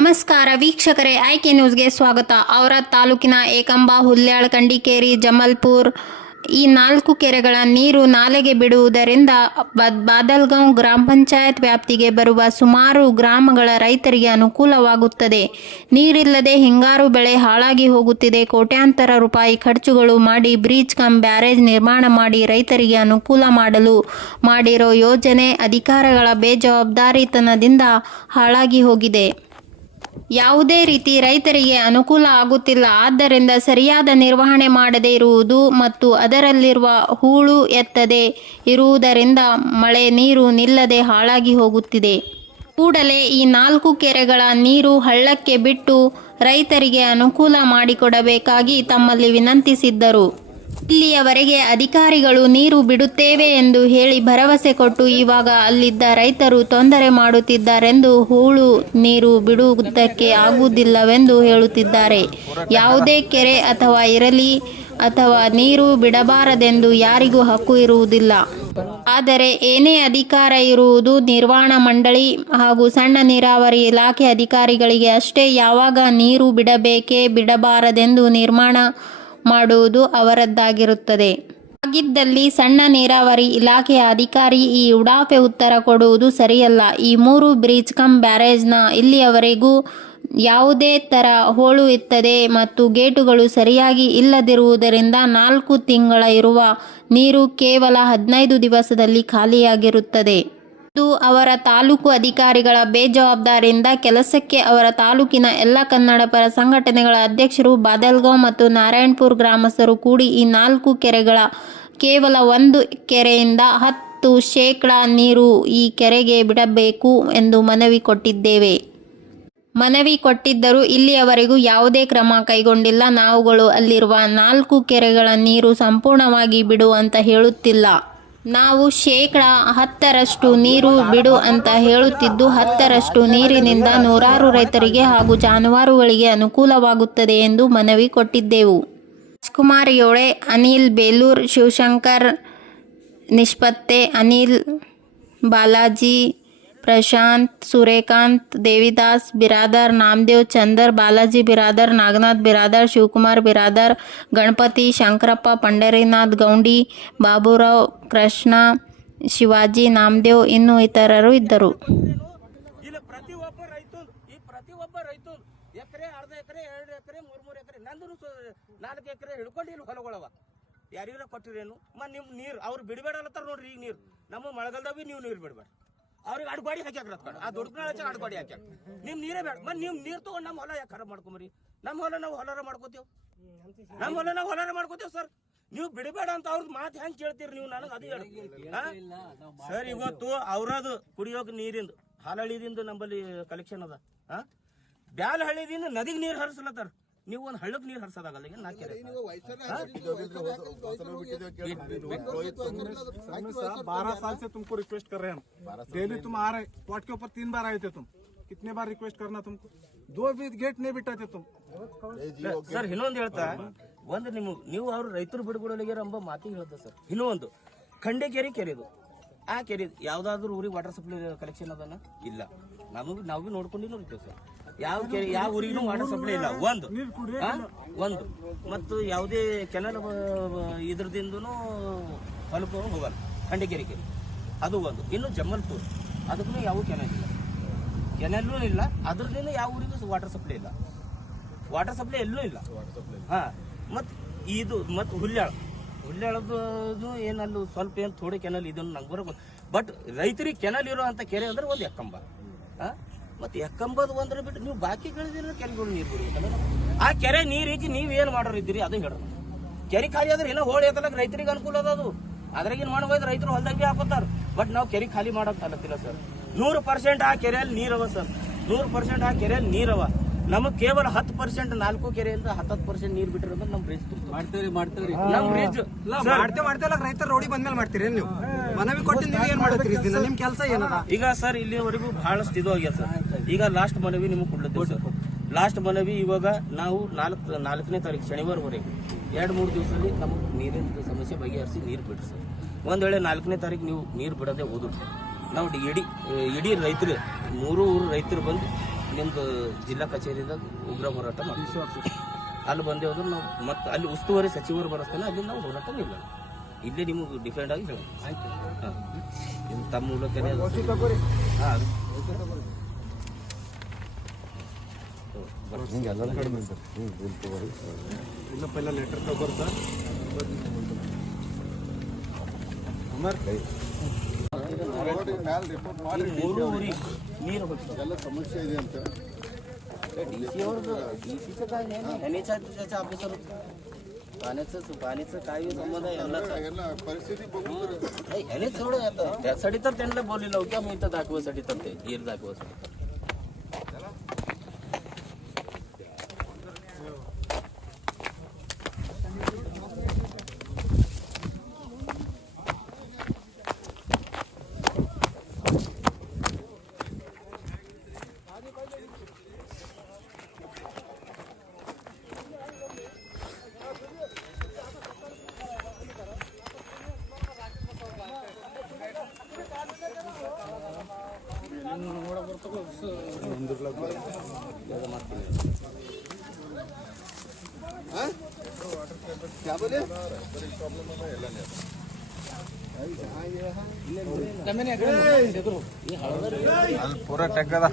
ನಮಸ್ಕಾರ ವೀಕ್ಷಕರೇ, ಆಯ್ಕೆ ನ್ಯೂಸ್ಗೆ ಸ್ವಾಗತ. ಅವರ ತಾಲೂಕಿನ ಏಕಂಬ, ಹುಲ್ಯಾಳ್, ಕಂಡಿಕೇರಿ, ಜಮಲ್ಪುರ್ ಈ ನಾಲ್ಕು ಕೆರೆಗಳ ನೀರು ನಾಲೆಗೆ ಬಿಡುವುದರಿಂದ ಬದ್- ಬಾದಲ್ಗಾಂವ್ ಗ್ರಾಮ ಪಂಚಾಯತ್ ವ್ಯಾಪ್ತಿಗೆ ಬರುವ ಸುಮಾರು ಗ್ರಾಮಗಳ ರೈತರಿಗೆ ಅನುಕೂಲವಾಗುತ್ತದೆ. ನೀರಿಲ್ಲದೆ ಹಿಂಗಾರು ಬೆಳೆ ಹಾಳಾಗಿ ಹೋಗುತ್ತಿದೆ. ಕೋಟ್ಯಾಂತರ ರೂಪಾಯಿ ಖರ್ಚುಗಳು ಮಾಡಿ ಬ್ರಿಡ್ಜ್ ಕಮ್ ಬ್ಯಾರೇಜ್ ನಿರ್ಮಾಣ ಮಾಡಿ ರೈತರಿಗೆ ಅನುಕೂಲ ಮಾಡಲು ಮಾಡಿರೋ ಯೋಜನೆ ಅಧಿಕಾರಗಳ ಬೇಜವಾಬ್ದಾರಿತನದಿಂದ ಹಾಳಾಗಿ ಹೋಗಿದೆ. ಯಾವುದೇ ರೀತಿ ರೈತರಿಗೆ ಅನುಕೂಲ ಆಗುತ್ತಿಲ್ಲ. ಆದ್ದರಿಂದ ಸರಿಯಾದ ನಿರ್ವಹಣೆ ಮಾಡದೇ ಇರುವುದು ಮತ್ತು ಅದರಲ್ಲಿರುವ ಹೂಳು ಎತ್ತದೆ ಇರುವುದರಿಂದ ಮಳೆ ನೀರು ನಿಲ್ಲದೆ ಹಾಳಾಗಿ ಹೋಗುತ್ತಿದೆ. ಕೂಡಲೇ ಈ ನಾಲ್ಕು ಕೆರೆಗಳ ನೀರು ಹಳ್ಳಕ್ಕೆ ಬಿಟ್ಟು ರೈತರಿಗೆ ಅನುಕೂಲ ಮಾಡಿಕೊಡಬೇಕಾಗಿ ತಮ್ಮಲ್ಲಿ ವಿನಂತಿಸಿದ್ದರು. ಇಲ್ಲಿಯವರೆಗೆ ಅಧಿಕಾರಿಗಳು ನೀರು ಬಿಡುತ್ತೇವೆ ಎಂದು ಹೇಳಿ ಭರವಸೆ ಕೊಟ್ಟು ಇವಾಗ ಅಲ್ಲಿದ್ದ ರೈತರು ತೊಂದರೆ ಮಾಡುತ್ತಿದ್ದಾರೆಂದು ಹೂಳು ನೀರು ಬಿಡುವುದಕ್ಕೆ ಆಗುವುದಿಲ್ಲವೆಂದು ಹೇಳುತ್ತಿದ್ದಾರೆ. ಯಾವುದೇ ಕೆರೆ ಅಥವಾ ಇರಲಿ ಅಥವಾ ನೀರು ಬಿಡಬಾರದೆಂದು ಯಾರಿಗೂ ಹಕ್ಕು ಇರುವುದಿಲ್ಲ. ಆದರೆ ಏನೇ ಅಧಿಕಾರ ಇರುವುದು ನಿರ್ವಹಣಾ ಮಂಡಳಿ ಹಾಗೂ ಸಣ್ಣ ನೀರಾವರಿ ಇಲಾಖೆ ಅಧಿಕಾರಿಗಳಿಗೆ ಅಷ್ಟೇ ಯಾವಾಗ ನೀರು ಬಿಡಬೇಕೇ ಬಿಡಬಾರದೆಂದು ನಿರ್ಮಾಣ ಮಾಡುವುದು ಅವರದ್ದಾಗಿರುತ್ತದೆ. ಹಾಗಿದ್ದಲ್ಲಿ ಸಣ್ಣ ನೀರಾವರಿ ಇಲಾಖೆಯ ಅಧಿಕಾರಿ ಈ ಉಡಾಫೆ ಉತ್ತರ ಕೊಡುವುದು ಸರಿಯಲ್ಲ. ಈ ಮೂರು ಬ್ರಿಜ್ ಕಮ್ ಬ್ಯಾರೇಜ್ನ ಇಲ್ಲಿಯವರೆಗೂ ಯಾವುದೇ ಥರ ಹೋಳು ಇತ್ತದೆ ಮತ್ತು ಗೇಟುಗಳು ಸರಿಯಾಗಿ ಇಲ್ಲದಿರುವುದರಿಂದ ನಾಲ್ಕು ತಿಂಗಳ ಇರುವ ನೀರು ಕೇವಲ ಹದಿನೈದು ದಿವಸದಲ್ಲಿ ಖಾಲಿಯಾಗಿರುತ್ತದೆ. ಇದು ಅವರ ತಾಲೂಕು ಅಧಿಕಾರಿಗಳ ಬೇಜವಾಬ್ದಾರಿಯಿಂದ ಕೆಲಸಕ್ಕೆ ಅವರ ತಾಲೂಕಿನ ಎಲ್ಲ ಕನ್ನಡ ಪರ ಸಂಘಟನೆಗಳ ಅಧ್ಯಕ್ಷರು ಬಾದಲ್ಗಾಂವ್ ಮತ್ತು ನಾರಾಯಣಪುರ ಗ್ರಾಮಸ್ಥರು ಕೂಡಿ ಈ ನಾಲ್ಕು ಕೆರೆಗಳ ಕೇವಲ ಒಂದು ಕೆರೆಯಿಂದ ಹತ್ತು ಶೇಕಡ ನೀರು ಈ ಕೆರೆಗೆ ಬಿಡಬೇಕು ಎಂದು ಮನವಿ ಕೊಟ್ಟಿದ್ದೇವೆ. ಮನವಿ ಕೊಟ್ಟಿದ್ದರೂ ಇಲ್ಲಿಯವರೆಗೂ ಯಾವುದೇ ಕ್ರಮ ಕೈಗೊಂಡಿಲ್ಲ. ನಾವುಗಳು ಅಲ್ಲಿರುವ ನಾಲ್ಕು ಕೆರೆಗಳ ನೀರು ಸಂಪೂರ್ಣವಾಗಿ ಬಿಡು ಅಂತ ಹೇಳುತ್ತಿಲ್ಲ. ನಾವು ಶೇಕಡ ಹತ್ತರಷ್ಟು ನೀರು ಬಿಡು ಅಂತ ಹೇಳುತ್ತಿದ್ದು, ಹತ್ತರಷ್ಟು ನೀರಿನಿಂದ ನೂರಾರು ರೈತರಿಗೆ ಹಾಗೂ ಜಾನುವಾರುಗಳಿಗೆ ಅನುಕೂಲವಾಗುತ್ತದೆ ಎಂದು ಮನವಿ ಕೊಟ್ಟಿದ್ದೆವು. ರಾಜ್ಕುಮಾರ್ ಯೋಳೆ ಅನಿಲ್ ಬೇಲೂರ್, ಶಿವಶಂಕರ್, ನಿಷ್ಪತ್ತೆ, ಅನಿಲ್ ಬಾಲಾಜಿ ಪ್ರಶಾಂತ್, ಸೂರ್ಯಕಾಂತ್, ದೇವಿದಾಸ್, ಬಿರಾದರ್, ನಾಮದೇವ್, ಚಂದರ್, ಬಾಲಾಜಿ, ಬಿರಾದರ್, ನಾಗನಾಥ್, ಬಿರಾದರ್, ಶಿವಕುಮಾರ್, ಬಿರಾದರ್, ಗಣಪತಿ, ಶಂಕರಪ್ಪ, ಪಂಡರಿನಾಥ್, ಗೌಂಡಿ, ಬಾಬುರಾವ್, ಕೃಷ್ಣ, ಶಿವಾಜಿ, ನಾಮದೇವ್ ಇನ್ನು ಇತರರು ಇದ್ದರು. ಎಕರೆ, ಅರ್ಧ ಎಕರೆ ಎಕರೆ, ಮೂರ್ ಮೂರ್ ಎಕರೆ ನಾಲ್ಕು ಎಕರೆ ಯಾರಿಗಾರ ಕೊಟ್ಟಿರೇನು? ಮ, ನಿಮ್ ನೀರು, ಅವ್ರು ಬಿಡಬೇಡಲ್ಲತ್ತಾರ ನೋಡ್ರಿ ಈಗ ನೀರು. ನಮ್ಮ ಮಳೆಗಾಲದಾಗ ನೀವು ನೀರು ಬಿಡ್ಬೇಡ ಅವ್ರಿಗೆ ಅಡ್ಗಾಡಿ ಹಾಕ್ಯಾಕ್ರ ಆ ದುಡ್ಡು ಅಡ್ಗಾಡಿ ಹಾಕ್ಯಾಕ ನಿಮ್ ನೀರೇ ಬೇಡ. ಮತ್ ನೀವ್ ನೀರ್ ತಗೊಂಡ್ ನಮ್ಮ ಹೊಲ ಯಾಕೆ ಖರಾಬ್ ಮಾಡ್ಕೊಂಬರಿ? ನಮ್ಮ ಹೊಲ ನಾವು ಹೊಲಾರ ಮಾಡ್ಕೋತೇವ್. ನಮ್ಮ ಹೊಲ ನಾವು ಹೊಲಾರ ಮಾಡ್ಕೋತೀವಿ ಸರ್. ನೀವು ಬಿಡಬೇಡ ಅಂತ ಅವ್ರದ್ ಮಾತು ಹೆಂಗ್ ಕೇಳ್ತೀರಿ ನೀವು ನನಗೆ ಅದು ಹೇಳಿ. ಸರ್, ಇವತ್ತು ಅವ್ರದ್ದು ಕುಡಿಯೋಕೆ ನೀರಿಂದು ಹಾಲಹಳ್ಳಿದಿಂದ ನಂಬಲ್ಲಿ ಕಲೆಕ್ಷನ್ ಅದ. ಹ? ಬ್ಯಾಲ್ ಹಳ್ಳಿದಿಂದ ನದಿಗೆ ನೀರು ಹರಿಸ್ಲತ್ತಾರ. ನೀವು ಒಂದು ಹಳ್ಳಕ್ ನೀರು ಹರಿಸೋದಾಗಲ್ಲ ಈಗ ನಾ ಕೆರೆ समय साहब बारह साल से तुमको रिक्वेस्ट कर रहे हैं हम डेली तुम आ रहे पॉट के ऊपर तीन बार आए थे तुम कितने बार रिक्वेस्ट करना तुमको दो भी गेट नहीं बिठाते तुम ಸರ್ ಇನ್ನೊಂದು ಹೇಳ್ತಾ ಒಂದು ನಿಮ್ಗೆ ನೀವು ಅವ್ರು ರೈತರು ಬಿಡುಗಡೆಗೆ ಎಂಬ ಮಾತಿಗೆ ಹೇಳ್ತಾ ಸರ್ ಇನ್ನೊಂದು ಖಂಡೇಕೆರೆ ಕೆರೆದು ಆ ಕೆರೆ ಯಾವ್ದಾದ್ರು ಊರಿಗೆ ವಾಟರ್ ಸಪ್ಲೈ ಕಲೆಕ್ಷನ್ ಅದನ್ನ ಇಲ್ಲ ನಮಗೆ ನಾವು ಬಿ ನೋಡ್ಕೊಂಡಿನೂ ಇರ್ತೇವೆ ಸರ್ ಯಾವ ಕೆರೆ ಯಾವ ಊರಿಗೂ ವಾಟರ್ ಸಪ್ಲೈ ಇಲ್ಲ. ಒಂದು? ಒಂದು. ಮತ್ತು ಯಾವುದೇ ಕೆನಲ್ ಇದ್ರದಿಂದನೂ ಹೊಲಕ್ಕೆ ಹೋಗಲ್ಲ. ಖಂಡೇಕೆರೆ ಕೆರೆ. ಅದು ಒಂದು. ಇನ್ನು ಜಮ್ಮಲ್ಪುರ್. ಅದಕ್ಕೂ ಯಾವ ಕೆನಲ್ ಇಲ್ಲ. ಕೆನಲ್ಲೂ ಇಲ್ಲ. ಅದ್ರದಿಂದ ಯಾವ ಊರಿಗೂ ವಾಟರ್ ಸಪ್ಲೈ ಇಲ್ಲ. ವಾಟರ್ ಸಪ್ಲೈ ಎಲ್ಲೂ ಇಲ್ಲ. ಹಾ. ಮತ್ತು ಇದು ಮತ್ತು ಹುಲ್ಯಾಳ. ಹುಲ್ಯಾಳದ್ದು ಏನಲ್ಲೂ? ಸ್ವಲ್ಪ ಏನು ಥೋಡೆ ಕೆನಲ್ ಇದನ್ನು ನಂಗೆ ಬರೋ ಬಟ್ ರೈತರಿಗೆ ಕೆನಲ್ ಇರೋ ಅಂತ ಕೆರೆ ಅಂದ್ರೆ ಒಂದು ಎಕ್ಕಂಬ. ಹಾ ಮತ್ತೆ ಎಕ್ಕಂಬದ್ ಒಂದ್ರ ಬಿಟ್ಟು ನೀವು ಬಾಕಿ ಕೇಳಿದ್ರೆ ಕೆರೆಗಳು ನೀರು ಬಿಡ್ಬೇಕಲ್ಲ ಆ ಕೆರೆ ನೀರಿಗೆ ನೀವು ಏನು ಮಾಡೋರು ಇದ್ದೀರಿ? ಅದು ಹೇಳ್ರಿ. ಕೆರೆ ಖಾಲಿ ಆದ್ರೆ ಏನೋ ಹೋಳಿ ಐತಲ್ಲ ರೈತರಿಗೆ ಅನುಕೂಲ ಅದ ಅದು. ಅದ್ರಾಗೇನು ಮಾಡ್ಬೋದು ರೈತರು ಹೊಲ್ದಾಗ ಬಿ ಹಾಕೋತಾರ. ಬಟ್ ನಾವು ಕೆರೆ ಖಾಲಿ ಮಾಡೋಕ್ ಅಲ್ಲತ್ತಿಲ್ಲ ಸರ್. ನೂರು ಪರ್ಸೆಂಟ್ ಆ ಕೆರೆಯಲ್ಲಿ ನೀರವ ಸರ್. ನೂರು ಪರ್ಸೆಂಟ್ ಆ ಕೆರೆಯಲ್ಲಿ ನೀರವ. ನಮಗ್ ಕೇವಲ ಹತ್ತು ಪರ್ಸೆಂಟ್ ನಾಲ್ಕು ಕೆರೆಯಿಂದ ಹತ್ತತ್ತು ಪರ್ಸೆಂಟ್ ನೀರು ಬಿಟ್ಟಿರೋದು ನಮ್ ಬ್ರಿಜ್ ಮಾಡ್ತೇವ್ರಿ ಮಾಡ್ತೇವ್ರಿ. ನಮ್ ಬ್ರಿಜ್ ಮಾಡ್ತೇವೆ ಮಾಡ್ತೇವಲ್ಲ ರೈತರ ರೋಡಿ ಬಂದ್ಮೇಲೆ ಮಾಡ್ತೀರಿ ನೀವು? ಮನವಿ ಕೊಟ್ಟು ನೀವು ಏನ್ ಮಾಡ್ತೀರಿ? ಈ ದಿನ ನಿಮ್ ಕೆಲಸ ಏನದ? ಈಗ ಸರ್ ಇಲ್ಲಿವರೆಗೂ ಬಹಳಷ್ಟು ಇದು ಆಗ್ಯದ ಸರ್. ಈಗ ಲಾಸ್ಟ್ ಮನವಿ ನಿಮಗೆ ಕೊಡ್ಲತ್ತೀವಿ ಸರ್ ಲಾಸ್ಟ್ ಮನವಿ ಇವಾಗ ನಾವು ನಾಲ್ಕು ನಾಲ್ಕನೇ ತಾರೀಕು ಶನಿವಾರವರೆಗೆ. ಎರಡು ಮೂರು ದಿವಸದಲ್ಲಿ ನಮಗೆ ನೀರಿನ ಸಮಸ್ಯೆ ಬಗೆಹರಿಸಿ ನೀರು ಬಿಡ್ರಿ ಸರ್ ಒಂದು ವೇಳೆ ನಾಲ್ಕನೇ ತಾರೀಕು ನೀವು ನೀರು ಬಿಡೋದೇ ಹೋದ್ರು ನಾವು ಇಡೀ ಇಡೀ ರೈತರು ಮೂರು ಊರು ರೈತರು ಬಂದು ನಿಮ್ಮದು ಜಿಲ್ಲಾ ಕಚೇರಿಯಿಂದ ಉಗ್ರ ಹೋರಾಟ ಮಾಡ್ತೀವಿ. ಅಲ್ಲಿ ಬಂದೇವ್ರು ನಾವು ಮತ್ತೆ ಅಲ್ಲಿ ಉಸ್ತುವಾರಿ ಸಚಿವರು ಬರಸ್ತಾನೆ ಅಲ್ಲಿ ನಾವು ಹೋರಾಟ ಇಲ್ಲ. ಇಲ್ಲೇ ನಿಮಗೆ ಡಿಫೆಂಡ್ ಆಗಿ ಹೇಳಿ ಹಾಂ. ನಿಮ್ಮ ತಮ್ಮ ಮೂಲಕನೇ ಅದು- ಹಾಂ. ಇಲ್ಲ ಪೈಲ ಲೆಟರ್ ತಗೋರ್ ಸರ್ ಅಮರ್ ಈ ಮೂರು ಊರಿಗೆ ನೀರು ಎಲ್ಲ ಸಮಸ್ಯೆ ಇದೆ ಅಂತ डी सी ಅವ್ರದ್ದು डी सीचं काय नाही ना एन एच त्याच्या ऑफिसर पाण्याचं पाण्याचं काय संबंध आहे यांना परिस्थिती बघून नाही ह्यानेच थोडं येतं त्यासाठी तर त्यांना बोललेलं की आम्ही इथं दाखवासाठी तर ते हीर दाखवासाठी क्या बोले ಅಲ್ಲಿ ಪೂರ ಟೆಕ್ಕದ